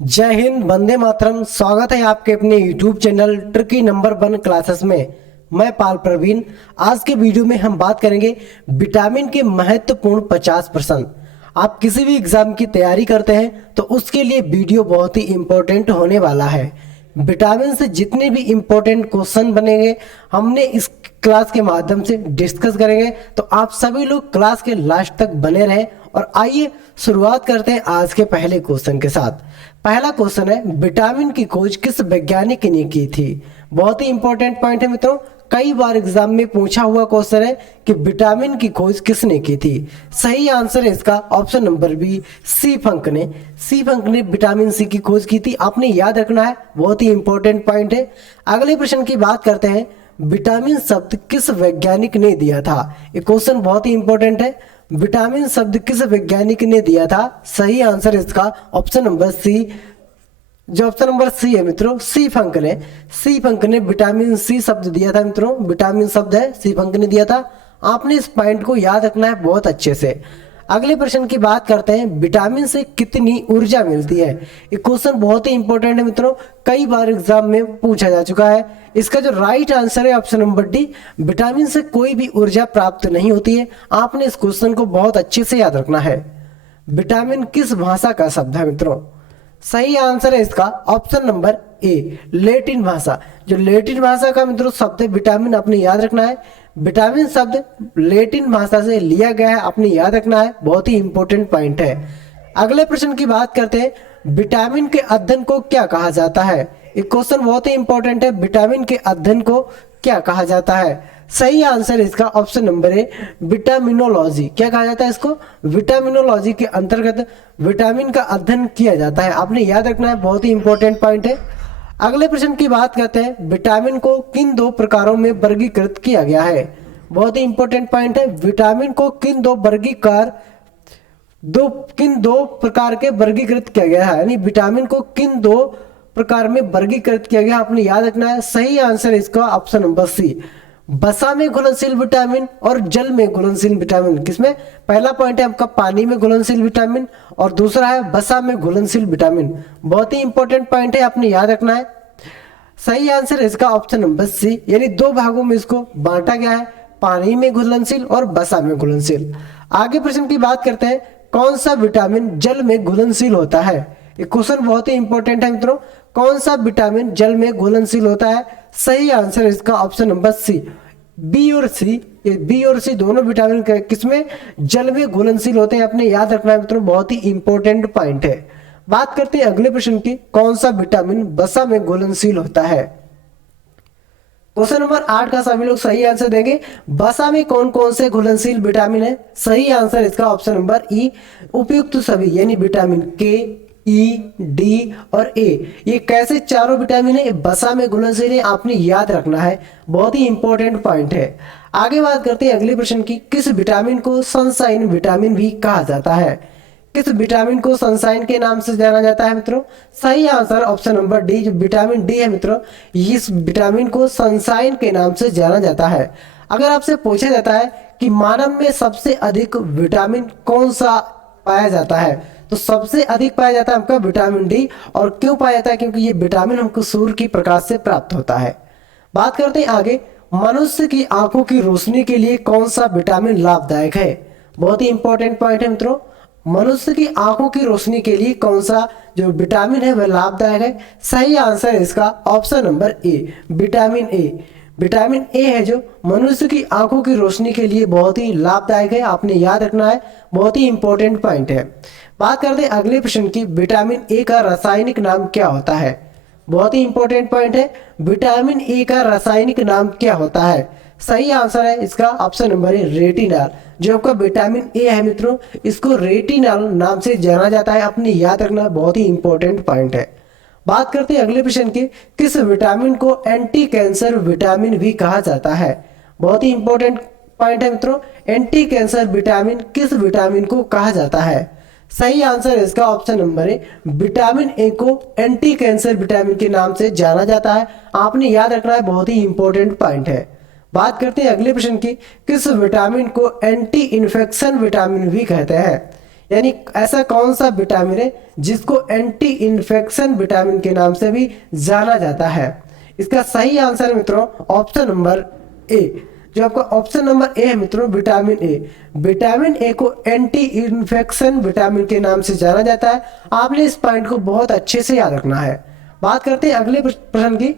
जय हिंद, वंदे मातरम। स्वागत है आपके अपने YouTube channel tricky number 1 classes में। मैं पाल प्रवीण। आज के वीडियो में हम बात करेंगे विटामिन के महत्वपूर्ण 50%। आप किसी भी एग्जाम की तैयारी करते हैं तो उसके लिए वीडियो बहुत ही इम्पोर्टेंट होने वाला है। विटामिन से जितने भी इम्पोर्टेंट क्वेश्चन बनेंगे हमने इस क्लास के माध्यम से डिस्कस करेंगे, तो आप सभी लोग क्लास के लास्ट तक बने रहें। और आइए शुरुआत करते हैं आज के पहले क्वेश्चन के साथ। पहला क्वेश्चन है, विटामिन की खोज किस वैज्ञानिक ने की थी। बहुत ही इंपॉर्टेंट पॉइंट है मित्रों, कई बार एग्जाम में पूछा हुआ क्वेश्चन है कि विटामिन की खोज किसने की थी। सही आंसर है इसका ऑप्शन नंबर बी, सी फंक ने। सी फंक ने विटामिन सी की खोज की थी, आपने याद रखना है, बहुत ही इंपॉर्टेंट पॉइंट है। अगले प्रश्न की बात करते हैं, विटामिन शब्द किस वैज्ञानिक ने दिया था। ये क्वेश्चन बहुत ही इंपॉर्टेंट है। विटामिन शब्द किस वैज्ञानिक ने दिया था। सही आंसर इसका ऑप्शन नंबर सी, जो ऑप्शन नंबर सी है मित्रों, सी फंक ने। सी फंक ने विटामिन सी शब्द दिया था मित्रों, विटामिन शब्द है, सी फंक ने दिया था। आपने इस पॉइंट को याद रखना है बहुत अच्छे से। अगले प्रश्न की बात करते हैं, विटामिन से कितनी ऊर्जा मिलती है। ये क्वेश्चन बहुत ही इंपॉर्टेंट है मित्रों, कई बार एग्जाम में पूछा जा चुका है। इसका जो राइट आंसर है ऑप्शन नंबर डी, विटामिन से कोई भी ऊर्जा प्राप्त नहीं होती है। आपने इस क्वेश्चन को बहुत अच्छे से याद रखना है। विटामिन किस भाषा का शब्द है मित्रों। सही आंसर है इसका ऑप्शन नंबर ए, लेटिन भाषा। जो लेटिन भाषा का मित्रों शब्द है विटामिन, आपने याद रखना है। विटामिन शब्द लेटिन भाषा से लिया गया है, आपने याद रखना है, बहुत ही इंपॉर्टेंट पॉइंट है। अगले प्रश्न की बात करते हैं, विटामिन के अध्ययन को क्या कहा जाता है। एक क्वेश्चन बहुत ही इंपॉर्टेंट है, विटामिन के अध्ययन को क्या कहा जाता है। सही आंसर इसका ऑप्शन नंबर ए, विटामिनोलॉजी। क्या कहा जाता है इसको, विटामिनोलॉजी के अंतर्गत विटामिन का अध्ययन किया जाता है, आपने याद रखना है, बहुत ही इंपॉर्टेंट पॉइंट है। अगले प्रश्न की बात करते हैं, विटामिन को किन दो प्रकारों में वर्गीकृत किया गया है। बहुत ही इंपॉर्टेंट पॉइंट है, विटामिन को किन दो प्रकार के वर्गीकृत किया गया है, यानी विटामिन को किन दो प्रकार में वर्गीकृत किया गया, आपने याद रखना है। सही आंसर इसका ऑप्शन नंबर सी, वसा में घुलनशील विटामिन और जल में घुलनशील विटामिन। किसमें, पहला पॉइंट है आपका पानी में घुलनशील विटामिन और दूसरा है वसा में घुलनशील विटामिन। बहुत ही इंपॉर्टेंट पॉइंट है, आपने याद रखना है। सही आंसर इसका ऑप्शन नंबर सी, यानी दो भागों में इसको बांटा गया है, पानी में घुलनशील और वसा में घुलनशील। आगे प्रश्न की बात करते हैं, कौन सा विटामिन जल में घुलनशील होता है। ये क्वेश्चन बहुत ही इंपॉर्टेंट है मित्रों, कौन सा विटामिन जल में घुलनशील होता है। सही आंसर इसका ऑप्शन नंबर सी, बी और सी। ये बी और सी दोनों विटामिन किसमें, जल में घुलनशील होते हैं, आपने याद रखना है मित्रों, बहुत ही इंपॉर्टेंट पॉइंट है। बात करते हैं अगले प्रश्न की, कौन सा विटामिन वसा में घुलनशील होता है। क्वेश्चन नंबर 8 का सभी लोग सही आंसर देंगे। वसा में कौन कौन से घुलनशील विटामिन है। सही आंसर इसका ऑप्शन नंबर ई, उपयुक्त सभी, यानी विटामिन के, ई, डी और ए। ये कैसे चारों विटामिन है, वसा में घुलनशील है, आपने याद रखना है, बहुत ही इंपॉर्टेंट पॉइंट है। आगे बात करते हैं अगले प्रश्न की, किस विटामिन को सनशाइन विटामिन भी कहा जाता है। किस विटामिन को सनशाइन के नाम से जाना जाता है मित्रों। सही आंसर ऑप्शन नंबर डी, जो विटामिन डी है मित्रों, इस विटामिन को सनशाइन के नाम से जाना जाता है। अगर आपसे पूछा जाता है कि मानव में सबसे अधिक विटामिन कौन सा पाया जाता है, तो सबसे अधिक पाया जाता है आपका विटामिन डी। और क्यों पाया जाता है, क्योंकि ये विटामिन हमको सूर्य की प्रकाश से प्राप्त होता है। बात करते हैं आगे, मनुष्य की आंखों की रोशनी के लिए कौन सा विटामिन लाभदायक है। बहुत ही इंपॉर्टेंट पॉइंट है मित्रों, मनुष्य की आंखों की रोशनी के लिए कौन सा जो विटामिन है वह लाभदायक है। सही आंसर है इसका option number A, vitamin A. Vitamin A है जो मनुष्य की आंखों की रोशनी के लिए बहुत ही लाभदायक है, आपने याद रखना है, बहुत ही इंपॉर्टेंट पॉइंट है। बात करते हैं अगले प्रश्न की, विटामिन ए का रासायनिक नाम क्या होता है। बहुत ही इंपॉर्टेंट पॉइंट है, विटामिन ए का रासायनिक नाम क्या होता है। सही आंसर है इसका ऑप्शन नंबर ए, रेटिनॉल। जो आपका विटामिन ए है मित्रों, इसको रेटिनॉल नाम से जाना जाता है, आपने याद रखना, बहुत ही इंपॉर्टेंट पॉइंट है। बात करते हैं अगले प्रश्न की, किस विटामिन को एंटी कैंसर विटामिन भी कहा जाता है। बहुत ही इंपॉर्टेंट पॉइंट है मित्रों, एंटी कैंसर विटामिन किस विटामिन को कहा जाता है। सही आंसर इसका ऑप्शन नंबर है, विटामिन ए को एंटी कैंसर विटामिन के नाम से जाना जाता है, आपने याद रखना है, बहुत ही इंपॉर्टेंट पॉइंट है। बात करते हैं अगले प्रश्न की, किस विटामिन को एंटी इन्फेक्शन विटामिन भी कहते हैं। यानी ऐसा कौन सा विटामिन है जिसको एंटी इन्फेक्शन विटामिन के नाम से भी जाना जाता है? इसका सही आंसर है मित्रों ऑप्शन नंबर ए। जो आपका ऑप्शन नंबर ए है मित्रों विटामिन ए। विटामिन ए को एंटी इन्फेक्शन विटामिन के नाम से जाना जाता है। आपने इस पॉइंट को बहुत अच्छे से याद रखना है। बात करते हैं अगले प्रश्न की।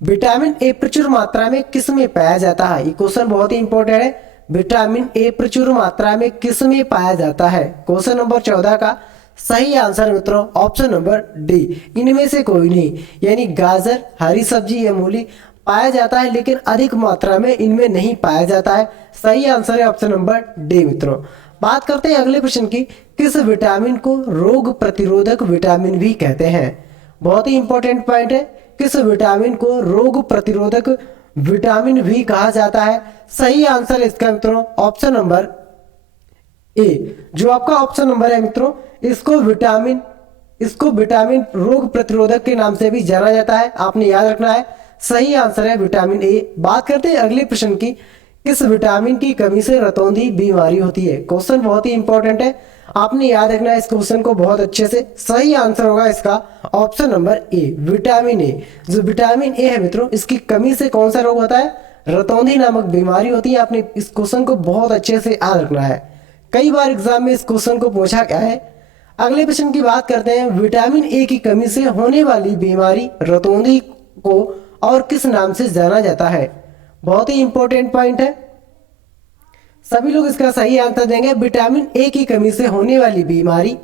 विटामिन ए प्रचुर मात्रा में किस में पाया जाता है? ये क्वेश्चन बहुत ही इंपॉर्टेंट है। विटामिन ए प्रचुर मात्रा में किस में पाया जाता है? क्वेश्चन नंबर 14 का सही आंसर मित्रों ऑप्शन नंबर डी, इनमें से कोई नहीं। यानी गाजर, हरी सब्जी या मूली पाया जाता है, लेकिन अधिक मात्रा में इनमें नहीं पाया जाता है। सही आंसर है ऑप्शन नंबर डी मित्रों। बात करते हैं अगले प्रश्न की। किस विटामिन को रोग प्रतिरोधक विटामिन भी कहते हैं? बहुत ही इंपॉर्टेंट पॉइंट है। किस विटामिन को रोग प्रतिरोधक विटामिन भी कहा जाता है? सही आंसर है इसका मित्रों ऑप्शन नंबर ए। जो आपका ऑप्शन नंबर है मित्रों, इसको विटामिन रोग प्रतिरोधक के नाम से भी जाना जाता है। आपने याद रखना है। सही आंसर है विटामिन ए। बात करते हैं अगले प्रश्न की। किस विटामिन की कमी से रतौंधी बीमारी होती है? क्वेश्चन बहुत ही इंपॉर्टेंट है। आपने याद रखना है इस क्वेश्चन को बहुत अच्छे से। सही आंसर होगा इसका option number A, vitamin A. जो विटामिन ए है मित्रों, इसकी कमी से कौन सा रोग होता है? रतौंधी नामक बीमारी होती है। आपने इस क्वेश्चन को बहुत अच्छे से याद रखना है। कई बार एग्जाम में इस क्वेश्चन को पूछा गया है। अगले प्रश्न की बात करते हैं। विटामिन ए की कमी से होने वाली बीमारी रतौंधी को और किस नाम से जाना जाता है? बहुत ही इंपॉर्टेंट पॉइंट है। सभी लोग इसका सही आंसर देंगे। विटामिन ए की कमी से होने वाली बीमारी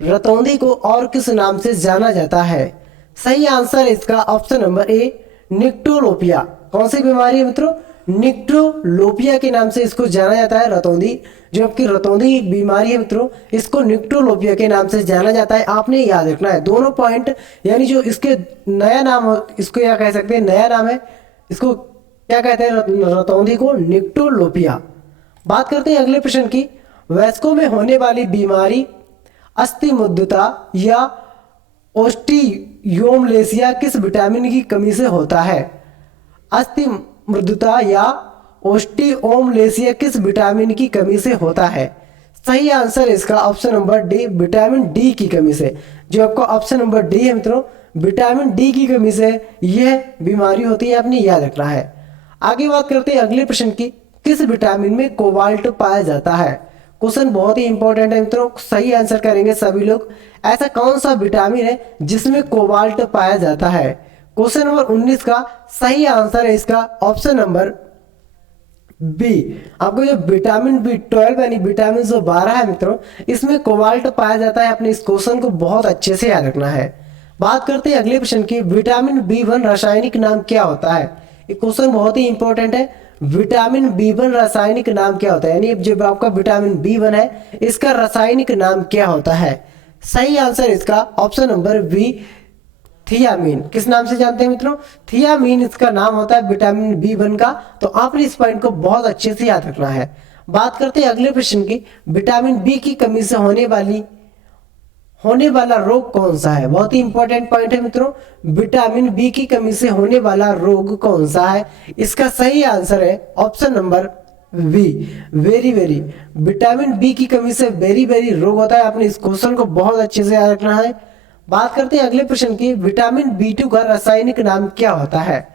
रतौंधी को और किस नाम से जाना जाता है? सही आंसर है इसका ऑप्शन नंबर ए, निक्टोलोपिया। कौन सी बीमारी है मित्रों? निक्टोलोपिया के नाम से इसको जाना जाता है। रतौंधी, जो आपकी रतौंधी बीमारी है मित्रों, इसको निक्टोलोपिया के नाम से जाना जाता है। आपने याद रखना है दोनों पॉइंट। यानी जो इसके नया नाम, इसको क्या कह सकते हैं, नया नाम है, इसको क्या कहते हैं? रतौंधी को निक्टोलोपिया। बात करते हैं अगले प्रश्न की। वयस्कों में होने वाली बीमारी अस्थिमज्जता या ओस्टियोमलेसिया किस विटामिन की कमी से होता है? अस्थिमज्जता या ओस्टियोमलेसिया किस विटामिन की कमी से होता है? सही आंसर इसका option number D, vitamin D की कमी से। जो आपका ऑप्शन नंबर डी है मित्रों, विटामिन डी की कमी से यह बीमारी होती है। आपने याद रखना है। आगे बात करते हैं अगले प्रश्न की। किस विटामिन में कोबाल्ट पाया जाता है? क्वेश्चन बहुत ही इंपॉर्टेंट है मित्रों। सही आंसर करेंगे सभी लोग। ऐसा कौन सा विटामिन है जिसमें कोबाल्ट पाया जाता है? क्वेश्चन नंबर 19 का सही आंसर है इसका ऑप्शन नंबर बी। आपको जो विटामिन B12 यानी विटामिन जो 12 है मित्रों, इसमें कोबाल्ट पाया जाता है। अपने इस क्वेश्चन को बहुत अच्छे से याद रखना है। बात करते हैं अगले प्रश्न की। विटामिन B1 रासायनिक नाम क्या होता है? ये क्वेश्चन बहुत ही इंपॉर्टेंट है। विटामिन B1 रासायनिक नाम क्या होता है? यानी जब आपका विटामिन B1 है, इसका रासायनिक नाम क्या होता है? सही आंसर इसका ऑप्शन नंबर बी, थियामीन। किस नाम से जानते हैं मित्रों? थियामीन इसका नाम होता है विटामिन B1 का। तो आपने इस पॉइंट को बहुत अच्छे से याद रखना है। बात करते हैं अगले प्रश्न की। विटामिन बी की कमी से होने वाला रोग कौन सा है? बहुत ही इंपॉर्टेंट पॉइंट है मित्रों। विटामिन बी की कमी से होने वाला रोग कौन सा है? इसका सही आंसर है option number B, very very. Vitamin B की कमी से वेरी वेरी रोग होता है। आपने इस क्वेश्चन को बहुत अच्छे से याद रखना है। बात करते हैं अगले प्रश्न की। विटामिन B2 का रासायनिक नाम क्या होता है?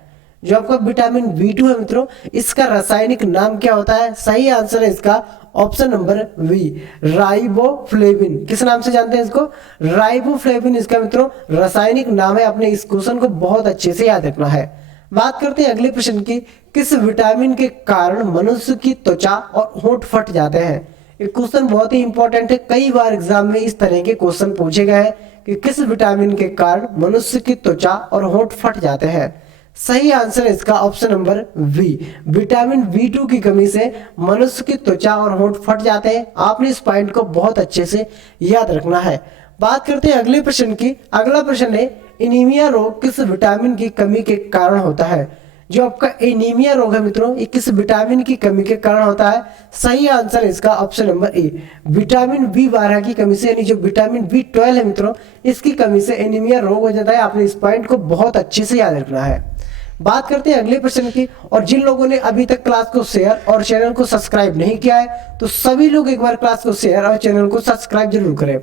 जो आपका विटामिन B2 है मित्रों, इसका रासायनिक नाम क्या होता है? सही आंसर है इसका ऑप्शन नंबर बी, राइबोफ्लेविन। किस नाम से जानते हैं इसको? राइबोफ्लेविन इसका मित्रों रासायनिक नाम है। आपने इस क्वेश्चन को बहुत अच्छे से याद रखना है। बात करते हैं अगले प्रश्न की। किस विटामिन के कारण मनुष्य की त्वचा और होंठ फट जाते हैं? ये क्वेश्चन बहुत ही इंपॉर्टेंट है। कई बार एग्जाम में इस तरह के क्वेश्चन पूछे गए हैं कि किस विटामिन के कारण मनुष्य की त्वचा और होंठ फट जाते हैं। सही आंसर है इसका option number B, vitamin B2 की कमी से मनुष्य की त्वचा और होंठ फट जाते हैं। आपने इस पॉइंट को बहुत अच्छे से याद रखना है। बात करते हैं अगले प्रश्न की। अगला प्रश्न है, एनीमिया रोग किस विटामिन की कमी के कारण होता है? जो आपका एनीमिया रोग है मित्रों, ये किस विटामिन की कमी के कारण होता है? सही आंसर है इसका option number A, vitamin B12 की कमी से। यानी जो विटामिन B12 है मित्रों, इसकी कमी से एनीमिया रोग हो जाता है। आपने इस पॉइंट को बहुत अच्छे से याद रखना है। बात करते हैं अगले प्रश्न की। और जिन लोगों ने अभी तक क्लास को शेयर और चैनल को सब्सक्राइब नहीं किया है तो सभी लोग एक बार क्लास को शेयर और चैनल को सब्सक्राइब जरूर करें।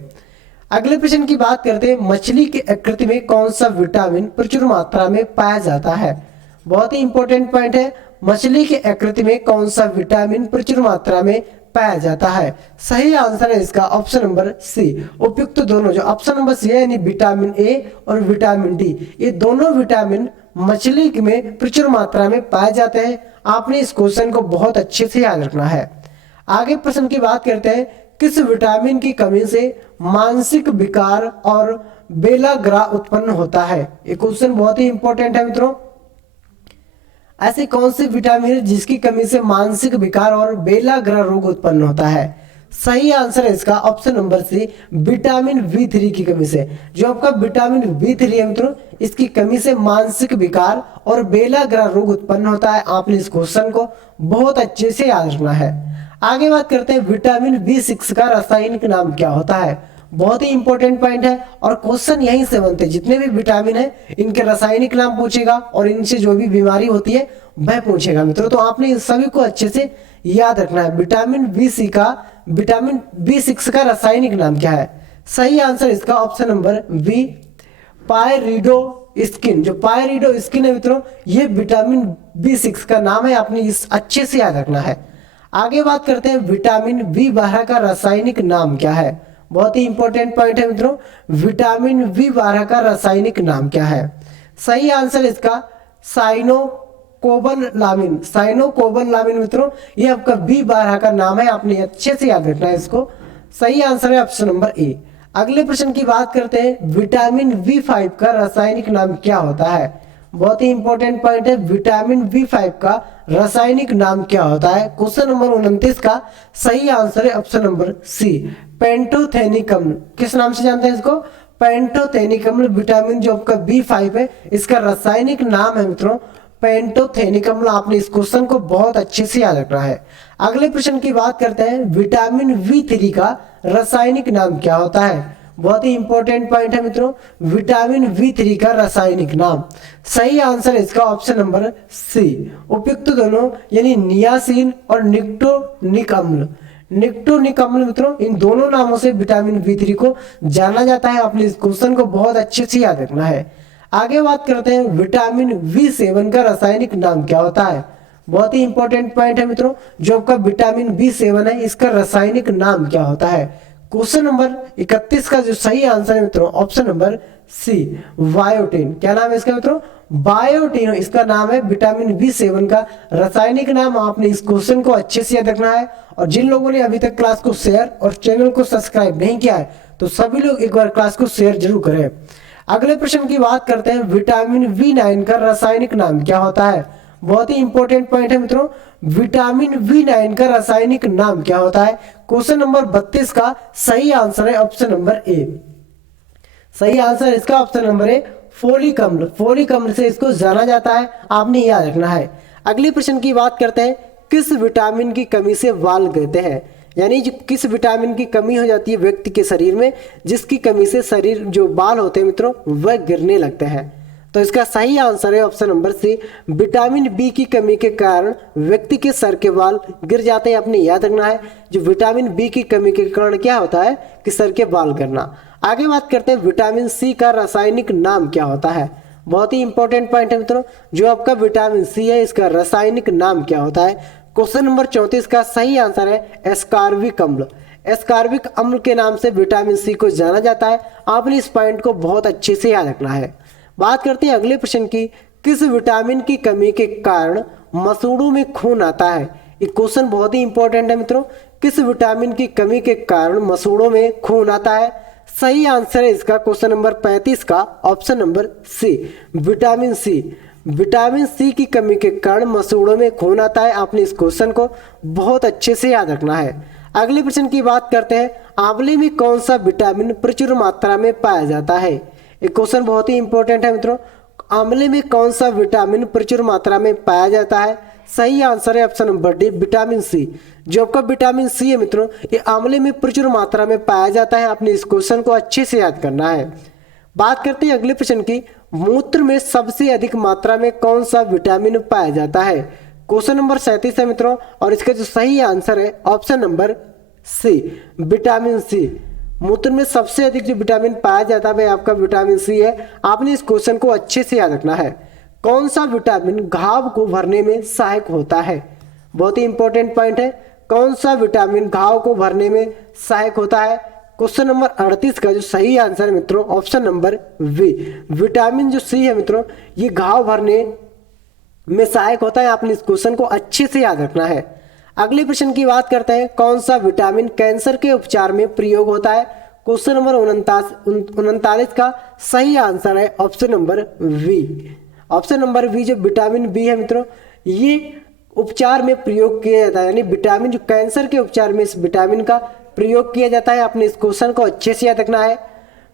अगले प्रश्न की बात करते हैं, मछली की आकृति में कौन सा विटामिन प्रचुर मात्रा में पाया जाता है। बहुत ही इंपॉर्टेंट पॉइंट है, मछली की आकृति में कौन सा विटामिन प्रचुर मात्रा में पाया जाता है। सही आंसर है इसका ऑप्शन नंबर सी। उपयुक्त दोनों जो ऑप्शन नंबर सी है यानी विटामिन ए और विटामिन डी, ये दोनों विटामिन मछली में प्रचुर मात्रा में पाए जाते हैं। आपने इस क्वेश्चन को बहुत अच्छे से याद रखना है। आगे प्रश्न की बात करते हैं, किस विटामिन की कमी से मानसिक विकार और बेलाग्रा उत्पन्न होता है। ये क्वेश्चन बहुत ही इंपॉर्टेंट है मित्रों। ऐसे कौन से विटामिन है जिसकी कमी से मानसिक विकार और बेलाग्रा रोग उत्पन्न होता है। सही आंसर है इसका option number C, vitamin B3 की कमी से। जो आपका विटामिन B3 है मित्रों, इसकी कमी से मानसिक विकार और बेलाग्रा रोग उत्पन्न होता है। आपने इस क्वेश्चन को बहुत अच्छे से याद रखना है। आगे बात करते हैं, विटामिन B6 का रासायनिक नाम क्या होता है। बहुत ही इंपॉर्टेंट पॉइंट है और क्वेश्चन यहीं से बनते हैं। जितने भी विटामिन है इनके रासायनिक नाम पूछेगा और इनसे जो भी बीमारी होती है वह पूछेगा मित्रों। तो आपने इन सभी को अच्छे से याद रखना है। विटामिन B6 का रासायनिक नाम क्या है। सही आंसर इसका ऑप्शन नंबर बी, पायरिडोक्सिन। जो पायरिडोक्सिन है मित्रों, ये विटामिन B6 का नाम है। आपने इस अच्छे से याद रखना है। आगे बात करते हैं, विटामिन B12 का रासायनिक नाम क्या है। बहुत ही इंपॉर्टेंट पॉइंट है मित्रों, विटामिन B12 का रासायनिक नाम क्या है। सही आंसर इसका साइनोकोबालामिन मित्रों, ये आपका B12 का नाम है। आपने अच्छे से याद रखना है इसको। सही आंसर है ऑप्शन नंबर ए। अगले प्रश्न की बात करते हैं, विटामिन B5 का रासायनिक नाम क्या होता है। बहुत ही इंपॉर्टेंट पॉइंट है, विटामिन B5 का रासायनिक नाम क्या होता है। क्वेश्चन नंबर 29 का सही आंसर है ऑप्शन नंबर सी, पेंटोथेनिक अम्ल। किस नाम से जानते हैं इसको, पेंटोथेनिक अम्ल। विटामिन जो आपका B5 है इसका रासायनिक नाम है मित्रों पेंटोथेनिक अम्ल। आपने इस क्वेश्चन को बहुत अच्छे से याद रखना है। अगले प्रश्न की बात करते हैं, विटामिन B3 का रासायनिक नाम क्या होता है। बहुत ही इंपॉर्टेंट पॉइंट है मित्रों, विटामिन B3 का रासायनिक नाम। सही आंसर इसका ऑप्शन नंबर सी, उपयुक्त दोनों यानी नियासिन और निक्टोनिक अम्ल। निक्टोनिक अम्ल मित्रों, इन दोनों नामों से विटामिन B3 को जाना जाता है। आपने इस क्वेश्चन को बहुत अच्छे से याद रखना है। आगे बात करते हैं, विटामिन B7 का रासायनिक नाम क्या होता है। बहुत ही इंपॉर्टेंट पॉइंट है मित्रों, जो आपका विटामिन B7 है इसका रासायनिक नाम क्या होता है। क्वेश्चन नंबर 31 का जो सही आंसर है मित्रों ऑप्शन नंबर सी, बायोटिन। क्या नाम है इसका मित्रों, बायोटिन इसका नाम है। विटामिन B7 का रासायनिक नाम। आपने इस क्वेश्चन को अच्छे से याद रखना है। और जिन लोगों ने अभी तक क्लास को शेयर और चैनल को सब्सक्राइब नहीं किया है तो सभी लोग एक बार क्लास को शेयर जरूर करें। अगले प्रश्न की बात करते हैं, विटामिन B9 का रासायनिक नाम क्या होता है। बहुत ही इंपॉर्टेंट पॉइंट है मित्रों, विटामिन B9 का रासायनिक नाम क्या होता है। क्वेश्चन नंबर 32 का सही आंसर है ऑप्शन नंबर ए। सही आंसर इसका ऑप्शन नंबर ए, फोलिक अम्ल। फोलिक अम्ल से इसको जाना जाता है। आपने याद रखना है। अगले प्रश्न की बात करते हैं, किस विटामिन की कमी से बाल गिरते हैं। यानी जो किस विटामिन की कमी हो जाती है व्यक्ति के शरीर में, जिसकी कमी से शरीर जो बाल होते हैं मित्रों वह गिरने लगते हैं। तो इसका सही आंसर है option number C, vitamin B की कमी के कारण व्यक्ति के सर के बाल गिर जाते हैं। आपने याद रखना है, जो विटामिन बी की कमी के कारण क्या होता है कि सर के बाल गिरना। आगे बात करते हैं, विटामिन सी का रासायनिक नाम क्या होता है। बहुत ही इंपॉर्टेंट पॉइंट है मित्रों, जो आपका विटामिन सी है इसका रासायनिक नाम क्या होता है। क्वेश्चन नंबर 34 का सही आंसर है एस्कॉर्बिक अम्ल। एस्कॉर्बिक अम्ल के नाम से विटामिन सी को जाना जाता है। आपने इस पॉइंट को बहुत अच्छे से याद रखना है। बात करते हैं अगले प्रश्न की, किस विटामिन की कमी के कारण मसूड़ों में खून आता है। ये क्वेश्चन बहुत ही इंपॉर्टेंट है मित्रों, किस विटामिन की कमी के कारण मसूड़ों में खून आता है। सही आंसर है इसका क्वेश्चन नंबर 35 का option number C, vitamin C. Vitamin C की कमी के कारण मसूड़ों में खून आता है। आपने इस क्वेश्चन को बहुत अच्छे से याद रखना है। अगले प्रश्न की बात करते हैं, आंवले में कौन सा विटामिन प्रचुर मात्रा में पाया जाता है। एक क्वेश्चन बहुत ही इंपॉर्टेंट है मित्रों, आंवले में कौन सा विटामिन प्रचुर मात्रा में पाया जाता है। सही आंसर है option number D, vitamin C. जो आपका विटामिन सी है मित्रों, ये आंवले में प्रचुर मात्रा में पाया जाता है। आपने इस क्वेश्चन को अच्छे से याद करना है। बात करते हैं अगले प्रश्न की, मूत्र में सबसे अधिक मात्रा में कौन सा विटामिन पाया जाता है? क्वेश्चन नंबर 37 है मित्रों, और इसका जो सही आंसर है option number C, vitamin C. मूत्र में सबसे अधिक जो विटामिन पाया जाता है वह आपका विटामिन सी है। आपने इस क्वेश्चन को अच्छे से याद रखना है। कौन सा विटामिन घाव को भरने में सहायक होता है? बहुत ही इंपॉर्टेंट पॉइंट है। कौन सा विटामिन घाव को भरने में सहायक होता है? क्वेश्चन नंबर 38 का जो सही आंसर है मित्रों ऑप्शन नंबर वी, विटामिन जो सी है मित्रों ये घाव भरने में सहायक होता है। आपने इस क्वेश्चन को अच्छे से याद रखना है। अगले प्रश्न की बात करते हैं, कौन सा विटामिन कैंसर के उपचार में प्रयोग होता है? क्वेश्चन नंबर 39 का सही आंसर है option number V. Option number V जो विटामिन बी है मित्रों ये उपचार में प्रयोग किया जाता है, यानी विटामिन जो कैंसर के उपचार में इस विटामिन का प्रयोग किया जाता है। आपने इस क्वेश्चन को अच्छे से याद रखना है।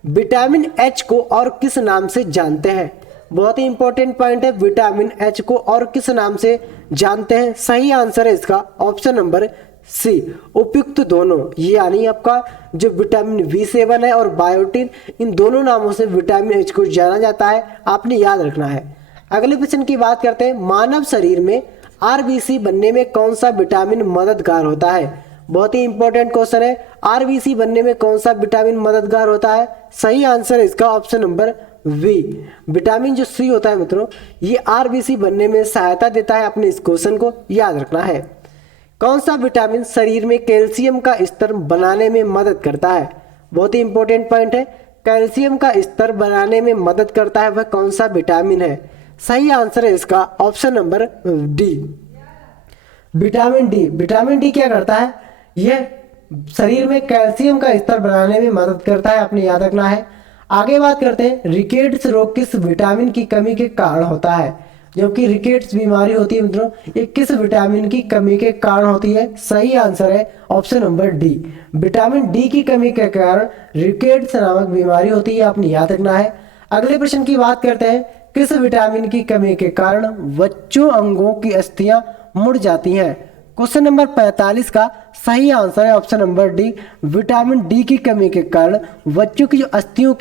विटामिन एच को और किस नाम से जानते हैं? बहुत ही इंपॉर्टेंट पॉइंट है, विटामिन एच को और किस नाम से जानते हैं? सही आंसर है इसका ऑप्शन नंबर सी, उपयुक्त दोनों। ये यानी आपका जो विटामिन B7 है और बायोटिन, इन दोनों नामों से विटामिन एच को जाना जाता है। आपने याद रखना है। अगले प्रश्न की बात करते हैं, मानव शरीर में आरबीसी बनने में कौन सा विटामिन मददगार होता है? बहुत ही इंपॉर्टेंट क्वेश्चन है। आरबीसी बनने में कौन सा विटामिन मददगार होता है? सही आंसर है इसका ऑप्शन नंबर वी, विटामिन जो सी होता है मित्रों ये आरबीसी बनने में सहायता देता है। अपने इस क्वेश्चन को याद रखना है। कौन सा विटामिन शरीर में कैल्शियम का स्तर बनाने में मदद करता है? बहुत ही इंपॉर्टेंट पॉइंट है, कैल्शियम का स्तर बनाने में मदद करता है वह कौन सा विटामिन है? सही आंसर है इसका option number D, vitamin D. Vitamin D क्या करता है? यह शरीर में कैल्शियम का स्तर बनाने में मदद करता है। आपने याद रखना है। आगे बात करते हैं, रिकेट्स रोग किस विटामिन की कमी के कारण होता है? जबकि रिकेट्स बीमारी होती है मित्रों ये किस विटामिन की कमी के कारण होती है? सही आंसर है option number D, vitamin D की कमी के कारण रिकेट्स नामक बीमारी होती है। आपने याद रखना है। अगले प्रश्न की बात करते हैं, किस विटामिन की कमी के कारण बच्चों अंगों की अस्थियां मुड़ जाती हैं? क्वेश्चन नंबर 45 का सही आंसर है option number D, vitamin D की कमी के कारण बच्चों की जो अंगों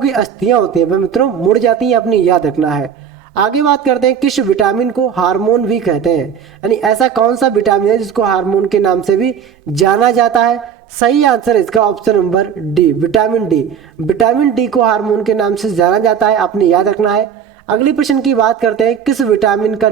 की अस्थियां होती हैं वह मित्रों मुड़ जाती हैं। आपने याद रखना है। आगे बात करते हैं, किस विटामिन को हार्मोन भी कहते हैं? यानी ऐसा कौन सा विटामिन है जिसको हार्मोन के नाम से भी जाना जाता है? सही आंसर है इसका option number D, vitamin D. Vitamin D को हार्मोन के नाम से जाना जाता है। आपने याद रखना है। अगले प्रश्न की बात करते हैं, किस विटामिन का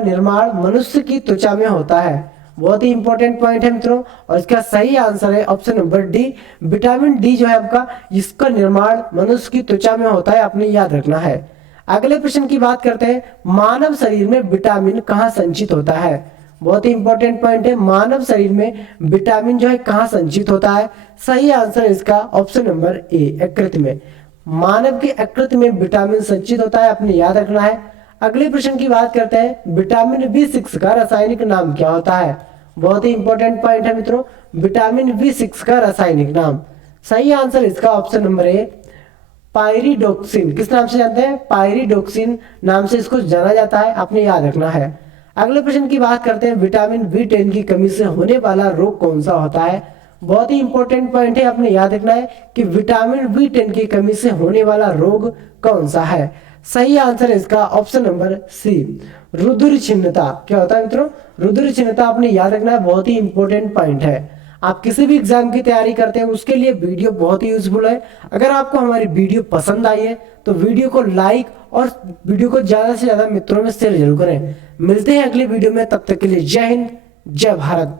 निर्माण मनुष्य की त्वचा में होता है? बहुत ही इंपॉर्टेंट पॉइंट है मित्रों, और इसका सही आंसर है option number D, vitamin D जो है आपका इसका निर्माण मनुष्य की त्वचा में होता है। आपने याद रखना है। अगले प्रश्न की बात करते हैं, मानव शरीर में विटामिन कहाँ संचित होता है? बहुत ही इंपॉर्टेंट पॉइंट है, मानव शरीर में विटामिन जो है कहाँ संचित होता है? सही आंसर इसका ऑप्शन नंबर ए, यकृत में। मानव के यकृत में विटामिन संचित होता है। आपने याद रखना है। अगले प्रश्न की बात करते हैं, विटामिन B6 का रासायनिक नाम क्या होता है? बहुत ही इंपॉर्टेंट पॉइंट है मित्रों, विटामिन B6 का रासायनिक नाम। सही आंसर इसका ऑप्शन नंबर ए, पायरिडोक्सिन। किस नाम से जानते हैं? पायरिडोक्सिन नाम से इसको जाना जाता है। आपने याद रखना है। अगले प्रश्न की बात करते हैं, विटामिन B10 की कमी से होने वाला रोग कौन सा होता है? बहुत ही इंपॉर्टेंट पॉइंट है, आपने याद रखना है कि विटामिन B10 की कमी से होने वाला रोग कौन सा है? सही आंसर है इसका ऑप्शन नंबर सी, रुधिर छिन्नता। क्या होता है मित्रों? रुधिर छिन्नता। आपने याद रखना है, बहुत ही इंपॉर्टेंट पॉइंट है। आप किसी भी एग्जाम की तैयारी करते हैं उसके लिए वीडियो बहुत ही यूजफुल है। अगर आपको हमारी वीडियो पसंद आई है तो वीडियो को लाइक और वीडियो को ज्यादा से ज्यादा मित्रों में शेयर जरूर करें। मिलते हैं अगली वीडियो में, तब तक के लिए जय हिंद, जय भारत।